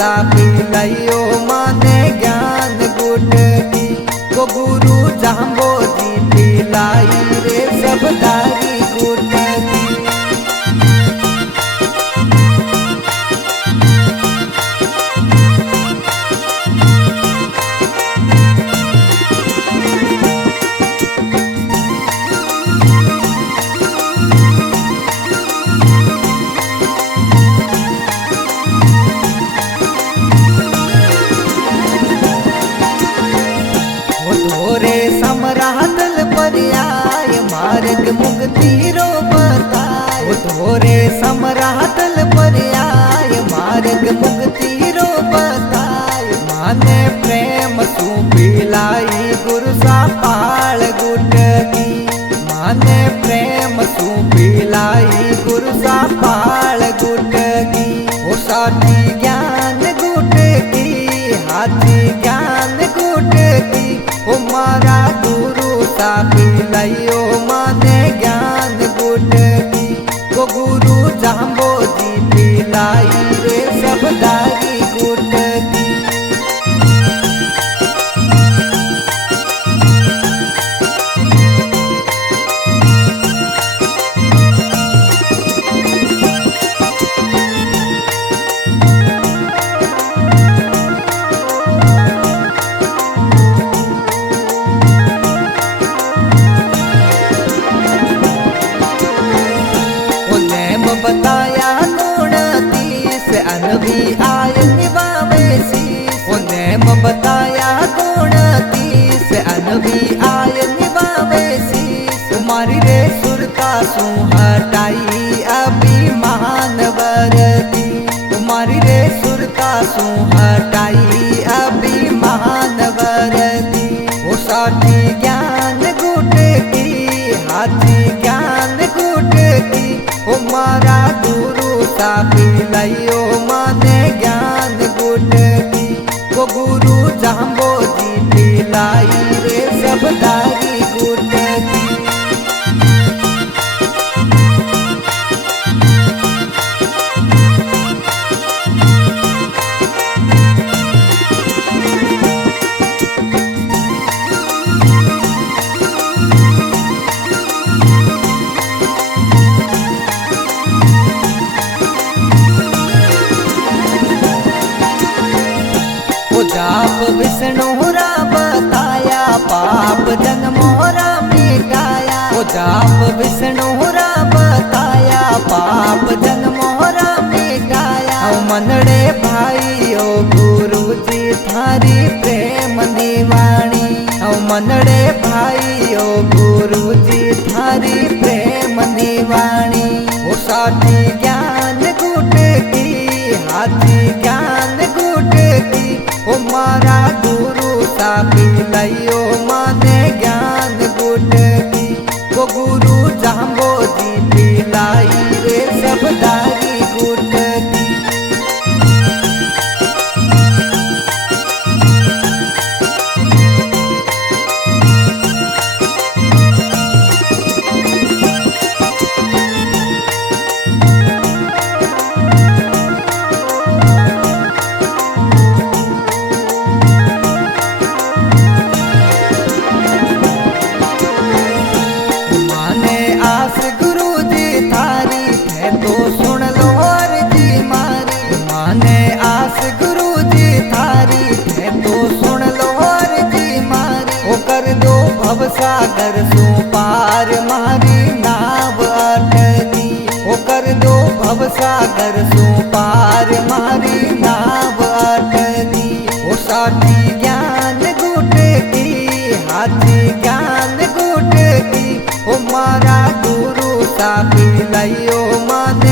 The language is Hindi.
सापी लयो माने ज्ञान गुट की। वो गुरु जाम्बो जी पिलाई रे सबदारी गुट की। धोरे समरातल पर्याय मार्ग मुक्ति रो बताय। धोरे समरातल पर्याय मार्ग मुक्ति रो बताय। माने प्रेम सु पिलाई गुरु सा पाल गुट की। माने प्रेम सु पिलाई गुरु सा पाल गुट की। ओ साथी ज्ञान गुट की हाथी ज्ञान गुट की। ओ मारा गुरु सापी लयो माने ज्ञान गुट की। वो गुरु जाम्बो जी पिलाई रे सबदारी गुट की। बताया गुण 30 अनभी आय निभावे शीस। नेम बताया गुण 30 अनभी आय निभावे शीस। तुम्हारी रे सुरता सु हटाई अभिमान वरदी। तुम्हारी रे सुरता सु हटाई अभिमान वरदी। वो साथी ज्ञान गुट की हाथी ज्ञान गुट की। ओ मारा गुरु सापी लयो माने ज्ञान गुट की। वो गुरु जाम्बो जी पिलाई रे सबदारी गुट की। जाप विष्णु रा बताया पाप जन्मोरा मिटाया। ओ जाप विष्णु रा बताया पाप जन्मोरा मिटाया। ओ मनड़े भाई ओ गुरु जी थारी प्रेम दीवानी। ओ मनड़े भाई ओ गुरु जी थारी प्रेम दीवानी। ओ साथी ज्ञान गुट की हाथी ज्ञान गुट की। ओ मारा गुरु सापी लयो माने ज्ञान गुट की। वो गुरु जाम्बो जी पिलाई रे सबदारी गुट की। सागर सु पार मारी नाव अटकी। ओ कर दो भव सागर सु पार मारी नाव अटकी। ओ साथी ज्ञान गुट की हाथी ज्ञान गुट की। ओ मारा गुरु सापी लयो माने